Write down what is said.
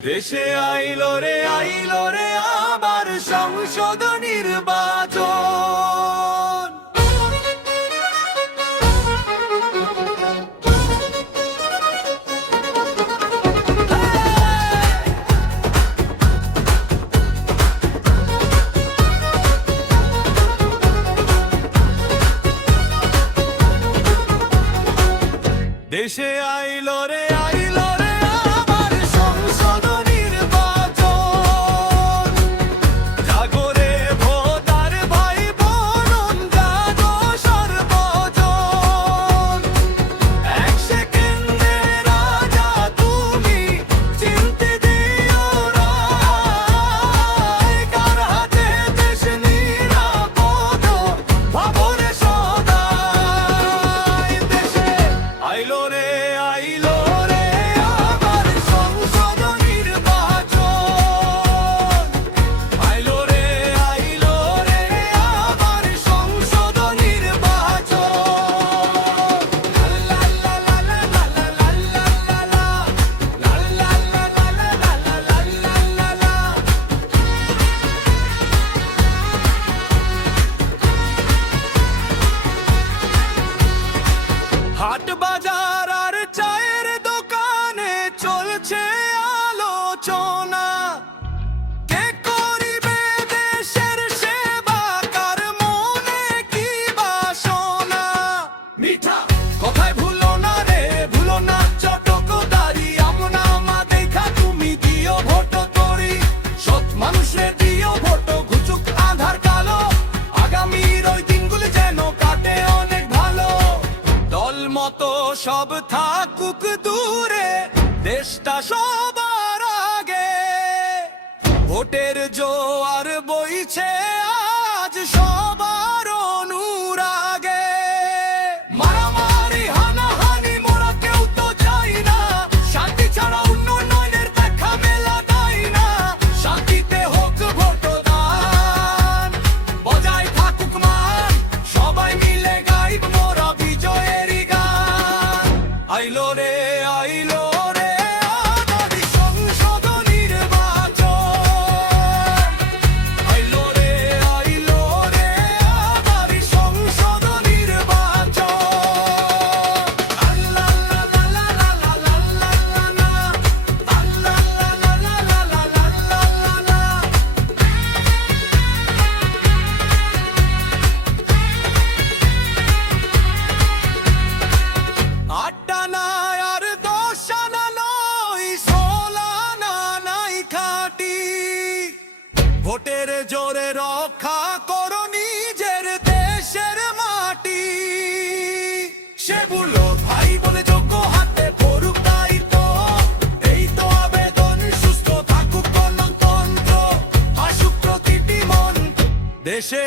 দেশে আইলো রে আবার সংসদ নির্বাচন। দেশে আইলো রে আবার সংসদ নির্বাচন। জাগরে ভোটার ভাই বোন, জাগো সর্বজন। এক সেকেন্ডে রাজা তুমি চিনতে দিও রায়। কার হাতে দেশ নিরাপদ ভাবরে সদাই। দেশে আইলো রে আবার সংসদ নির্বাচন। আইলো রে আবার সংসদ নির্বাচন। লা লা লা লা লা লা লা লা লা লা লা লা লা। হাট বাজার আর চায়ের দোকানে চলছে আলোচনা। কে করিবে দেশের সেবা, কার মনে কি বাসনা। মিঠা কথায় ভুলো না রে, ভুলো না চটকদারি। আমনা মা দেখা তুমি দিও ভোট করি। সৎ মানুষের দিও ভোট, ঘুচুক আধার কালো। আগামীর ওই দিনগুলি যেন কাটে অনেক ভালো। দল মতো সব থাকুক দূরে, দেশটা সবার আগে। ভোটের জোয়ার বইছে আজ সবার অনুরাগে। মারামারি হানাহানি মোরা কেউ তো চাই না। শান্তি ছাড়া উন্নয়নের দেখা মেলা দেয় না। শান্তিতে হোক ভোটদান, বজায় থাকুক মান। সবাই মিলে গাইব মোরা বিজয়েরই গান। আইলো রে আবার সংসদ নির্বাচন। আইলো রে আবার সংসদ নির্বাচন। আল্লাহ লা লা লা লা লা লা লা, আল্লাহ লা লা লা লা লা লা লা। আটটা নাই আর 10 আনা নয়, 16 আনা নাই খাটি। ভোটের জোরে রক্ষা করো নিজের দেশের মাটি। সে বললো ভাই বলে যোগ্য হাতে পড়ুক দায়িত্ব। এই তো আবেদন, সুস্থ থাকুক গণতন্ত্র, আসুক প্রতিটি মন। দেশে